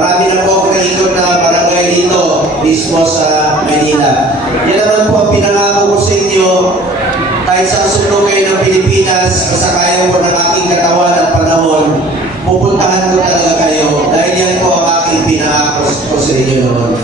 Marami na po akong naikot na barangay dito, mismo sa Manila. Yan naman po ang pinangako ko sa inyo. Kahit sa sulok kayo ng Pilipinas, kasakayan po ng aking katawan at panahon, pupuntahan ko talaga kayo dahil yan po ang aking pinangako ko sa inyo noon.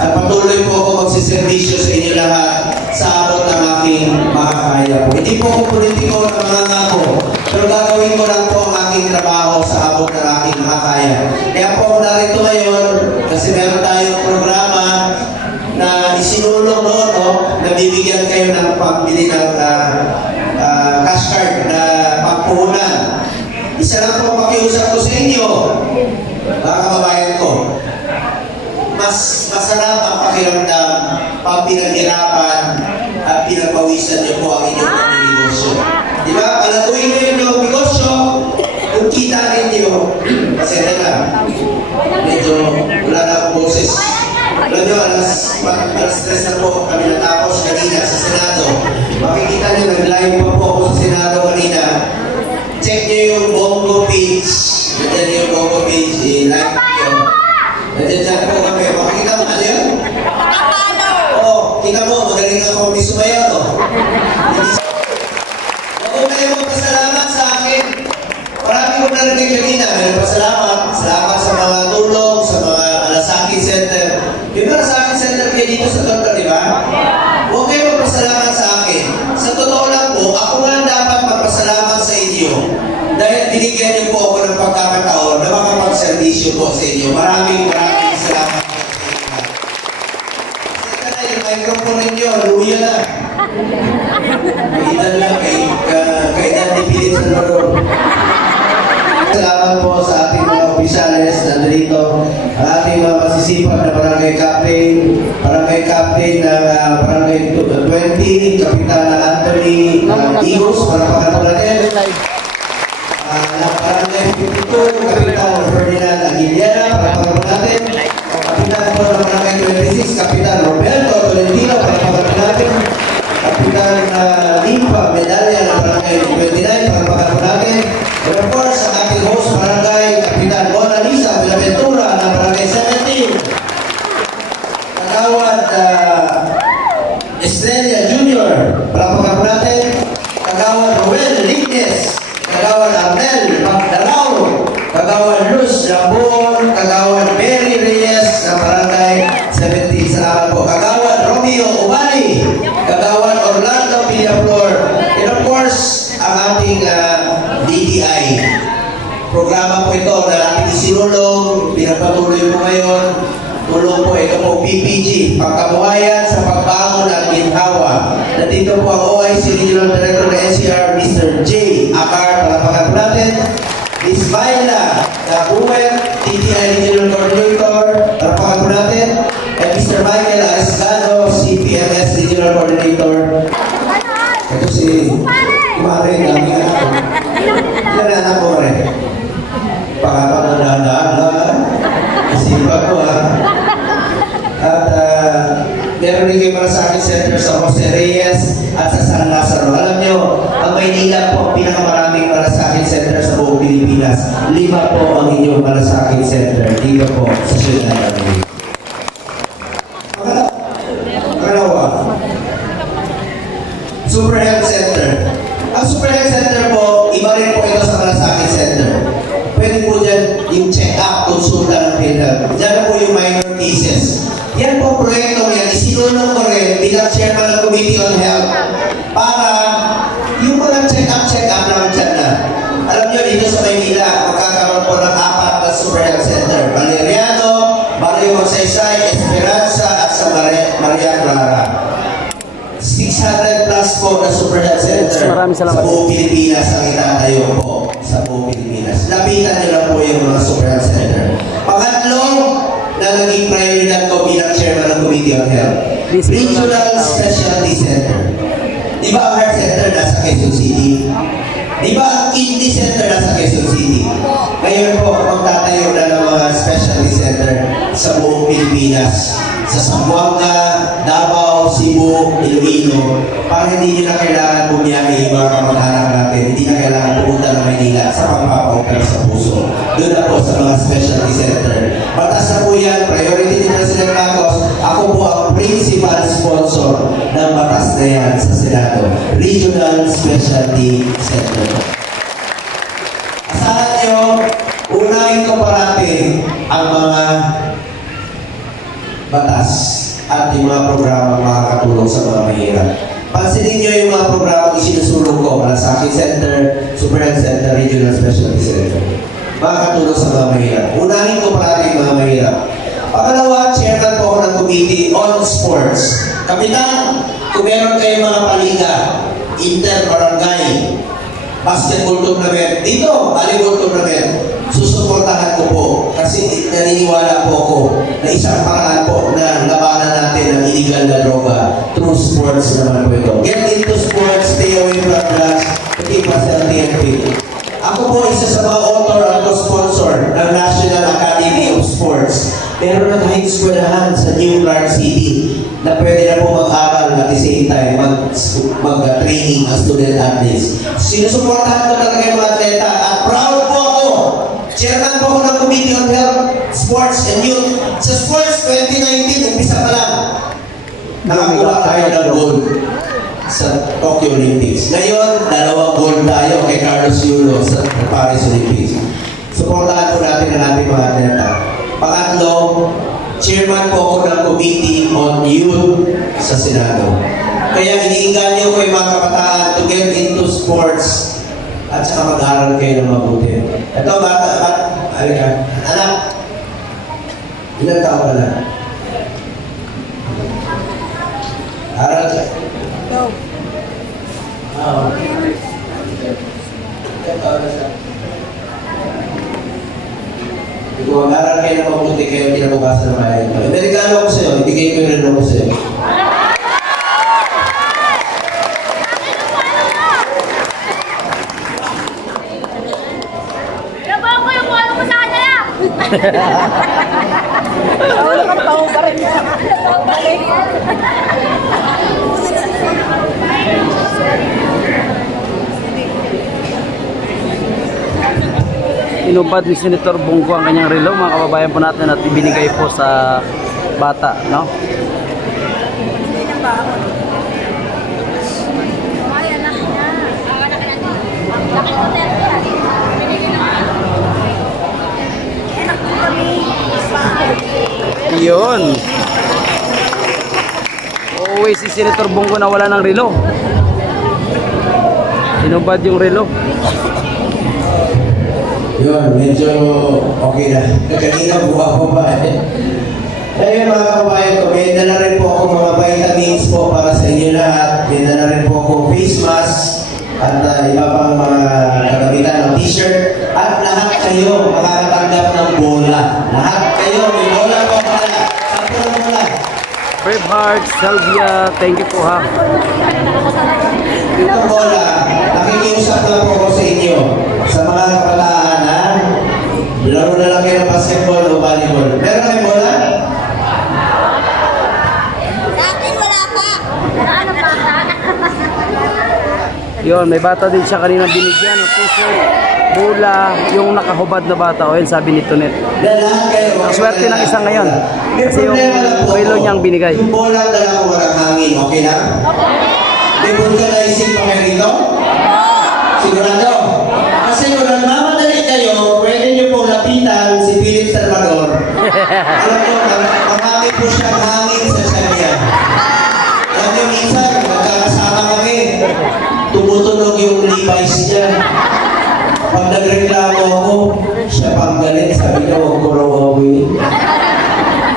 At patuloy po ako magsiservisyo sa inyo lahat sa abot ng aking makakaya po. Hindi po ako politiko na mangangako, pero gagawin ko lang po ang aking trabaho sa abot ng aking makakaya. Kaya po ako narito ngayon kasi meron tayong programa na isinulong noon, no? Nabibigyan kayo ng pambili ng cash card na pagpuhunan. Isa lang po pakiusap ko sa inyo, mga kababayan ko. Mas masarap ang pakiramdam pag pinaghirapan at pinagpawisan niyo po ang inyong negosyo. Di ba? Palaguin niyo yung inyong negosyo, kung kita ninyo, pasensya na. Medyo wala na akong boses. Alam nyo, alas 3 na po kami natapos kanina sa Senado. Makikita nyo, nag-live pa po ako sa Senado kanina. Check nyo yung Bongo page. Nandiyan yung Bongo page. Like nyo. Nandiyan dyan po kami. Makikita mo, ano yun? Oo, kita mo, magaling ako may sumayaw, no? Huwag kayo magpasalamat sa akin. Marami ko narinig kanina. May pasalamat. Salamat sa mga tulong, sa mga Malasakit Center. Di ba Malasakit Center kayo dito sa Torta, di ba? Huwag kayo magpasalamat sa akin. Sa totoo lang po, ako nga dapat magpasalamat sa inyo. Dahil binigyan niyo po ako ng pagkakataon na makapagservisyo po sa inyo. Maraming salamat po sa inyo. Senta na yung microphone ninyo. Luya na. Kailan lang kay Daddy Philip Salvador. Salamat po sa ating mga opisyales na dito, ang ating mga masisipag na barangay captain ng barangay 20, Kapitan Anthony Igos, palakpakan po natin. Ng barangay 52, Kapitan Ferdinand Aguilera, palakpakan po natin. Kapitan po ng barangay 26, Kapitan Roberto Tolentino, palakpakan po natin. Kapitan Limpa Medalya ng barangay 29, palakpakan po natin. And of course, ang ating host barangay, Kapitan Mona Lisa Villaventura ng barangay 17. Kagawad Estrella Jr. Palakpakan po natin. Kagawad Ruel Lignes. Kagawad Arnel Magdalao. Kagawad Luz Lambon. Kagawad Berry Reyes ng barangay 17. Salamat po. Kagawad Romeo Ubali. Kagawad Orlando Villaflor. And of course, ang ating DTI. Programa po ito na ating isinulong, pinagpatuloy po ngayon. Tulong po ito po PPG, pagkabuhayan sa pagbangon ng ginhawa. Nandito po ang OIC Regional Director ng NCR, Mr. J. Akar, palakpakan po natin. Ms. Myla Nabuel, DTI Regional Coordinator, palakpakan po natin. And Mr. Michael Arescado, CPMS Regional Coordinator. Ito si Mare, dami anak ko. Ilan anak ko, Mare? Pakapag mo dahan-dahan. Sipag ko, ha? At meron rin kayo Malasakit Center sa Jose Reyes at sa San Lazaro. Alam nyo, ang Maynila po ang pinakamaraming Malasakit Center sa buong Pilipinas. 5 po ang inyong Malasakit Center dito po sa Ciudad Manila. Pangalawa, Super Health Center. Ang Super Health Center po, iba rin po ito sa Malasakit Center. Pwede po dyan yung check-up, konsulta ng PhilHealth. Dyan po yung minor cases. Yan po proyektong yan, isinulong ko rin bilang chairman ng Committee on Health para yung mga check-up lang dyan na. Alam nyo, dito sa Maynila, magkakaroon po ng 4 na Super Health Center. Valeriano, Barrio Magsaysay, Esperanza, at sa Maria Clara. 600 plus po na Super Health Center sa buong Pilipinas ang itatayo po sa buong Pilipinas. Lapitan nyo lang po yung mga Super Health Center. Pangatlo na naging prioridad ko bilang chairman ng Committee on Health, Regional Specialty Center. Di ba ang Heart Center nasa Quezon City? Di ba ang Kidney Center nasa Quezon City? Ngayon po, magtatayo na ng mga specialty center sa buong Pilipinas. Sa Zamboanga, Davao, Cebu, Iloilo, para hindi nyo na kailangan bumiyahe mga kamag-anak natin, hindi na kailangan pupunta ng Maynila sa pagpapauper sa puso. Doon na po sa mga specialty center. Batas yan, priority ni President Marcos. Ako po ang principal sponsor ng batas na yan sa Senado. Regional Specialty Center. Asahan nyo, unahin ko parati ang mga batas at yung mga programang makakatulong sa mga mahirap. Pansinin nyo yung mga programang isinusulong ko, Malasakit Center, Super Health Center, Regional Specialty Center. Makakatulong sa mga mahirap. Unahin ko parati yung mga mahirap. Pangalawa, chairman po ako ng Committee on Sports. Kapitan, kung meron kayong mga paliga, inter-barangay, basketball tournament, dito, volleyball tournament, susuportahan ko po kasi naniniwala po ako na isang paraan po na labanan natin ang illegal na droga through sports naman po ito. Get into sports, stay away from drugs, keep us healthy and fit. Ako po isa sa mga author at co-sponsor ng National Academy of Sports. Meron na kahit eskwelahan sa New Clark City na pwede na po mag-aral at the same time mag-training ang student athletes. Sinusuportahan ko talaga yung mga atleta at proud po ako. Chairman po ako ng Committee on Health, Sports and Youth. Sa Sports 2019, umpisa pa lang. Nakakuha tayo ng gold sa Tokyo Olympics. Ngayon, 2 gold tayo kay Carlos Yulo sa Paris Olympics. Suportahan po natin ang ating mga atleta. Pangatlo, chairman po ako ng Committee on Youth sa Senado. Kaya iniinganyo ko yung mga kabataan to get into sports at saka mag-aaral kayo ng mabuti. Ito, anak, ilang taon ka na? Aral ka? No. Ilang taon na siya? Kung mag-aaral kayo ng mabuti kayo, kinabukasan ng bayan. May regalo ako sa'yo, ibigay ko yung regalo ko sa'yo. Wala ka pa ba rin? Inubad ni Senator Bongo ang kanyang relo, mga kababayan po natin, at ibinigay po sa bata, no? Yun. Uuwi si Senator Bongo na wala ng relo. Inubad yung relo. Yun, medyo okay na. Kanina buha ko pa eh. Ayun mga kababayan ko, may dala rin po ako mga vitamins po para sa inyo lahat. May dala rin po ako face mask at iba pang mga kagamitan ng t-shirt. At lahat kayo makakatanggap ng bola. Lahat kayo, may bola po pala. Sampo ng bola. Braveheart, Salvia, thank you po ha. Itong bola, nakikiusap na po ko sa inyo. Sa mga kabataan ha, laro na lang kayo ng basketball o volleyball. Meron kayong bola? Sa akin wala pa. Ano pa? Yun, may bata din siya kanina binigyan ng t-shirt, bola, yung nakahubad na bata. O yun, sabi ni Tonet. Ang swerte ng isa ngayon. Kasi yung relo niyang binigay. Yung bola dala ko walang hangin, okay lang? May vulcanizing pa kayo rito? Sigurado? Kasi kung nagmamadali kayo, pwede niyo pong lapitan si Philip Salvador. Alam mo, mamamit po siya ang hangin sa siya. Alam niyo, minsan, magkakasama kami. Tumutunog yung Levi's niya. Pag nagreklamo ako, siya pang galit. Sabi niya, huwag ko raw away.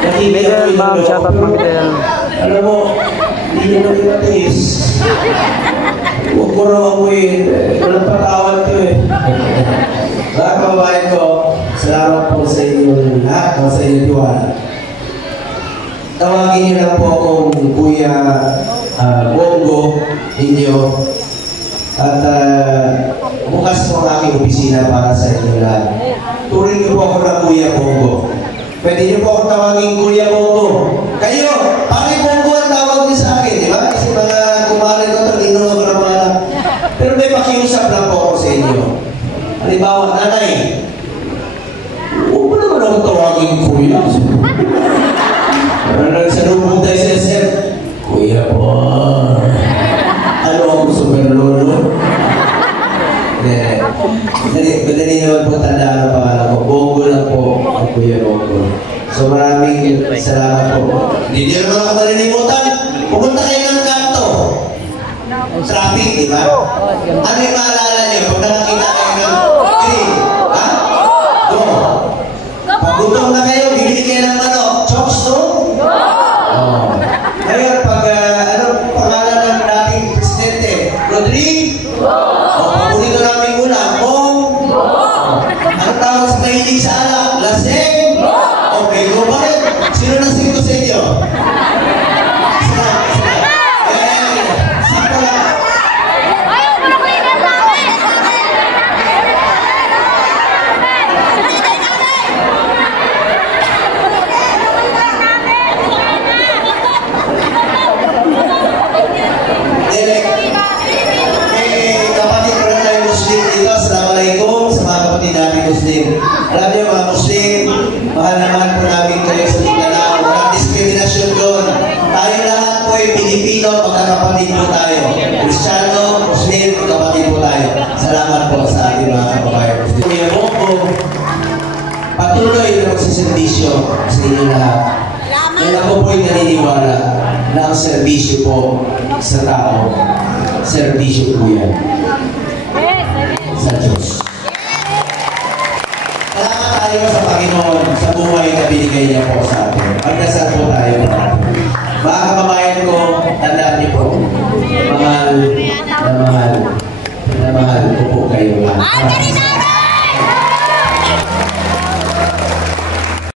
Miguel, ma'am, shout out Miguel. Alam mo, hindi na pinatis. Huwag ko raw away. Walang patawad ko eh. Mga kababayan ko, salamat po sa inyo lahat, sa inyo tiwala. Tawagin niyo lang po akong Kuya Bongo ninyo. At bukas po ang aking opisina para sa inyo lahat. Turing niyo po ako na Kuya Bongo. Pwede niyo po akong tawagin Kuya Bongo. Kayo, Paki Bongo ang tawag niyo sa akin, di ba? Kasi mga kumari ko, talino ako na mga. Pero may pakiusap lang po ako sa inyo. Halimbawa, nanay, huwag mo naman akong tawagin Kuya. So maraming salamat po. Hindi naman ako malilimutan. Pupunta kayo ng kanto. Traffic, di ba? Ano yung maalala niyo pag nakakita kayo ng green? Ha? Go. Pag gutom na kayo, bibili kayo ng ano? Chokes, no? Oh. Ngayon, pag ano pangalan ng dating presidente? Rodrigo? Paborito namin ulam. Mong? Ano tawag sa mahilig sa alak? Laseng? Okay, go ba rin? Sino nasing ko sa inyo? Sila. Sako lang. Ayaw mo na ko yung namin! May kapatid ko na tayo Muslim dito. Assalamualaikum sa mga kapatid namin Muslim. Alam niyo mga Muslim, mahal na mahal po namin kayo sa Mindanao. Walang diskriminasyon doon. Tayo lahat po ay Pilipino, magkakapatid po tayo. Kristiyano, Muslim, kapatid po tayo. Salamat po sa ating mga kababayan Muslim. Kuya Bongo, patuloy na magsiservisyo sa inyo lahat. Yan ako po'y naniniwala na ang serbisyo po sa tao. Serbisyo po yan. Sa Diyos. Salamat tayo sa Panginoon sa buhay na binigay niya po sa atin. Magdasal po tayo. Mga kababayan ko, tandaan niyo po, mahal ko po kayo. Mahal ka rin namin!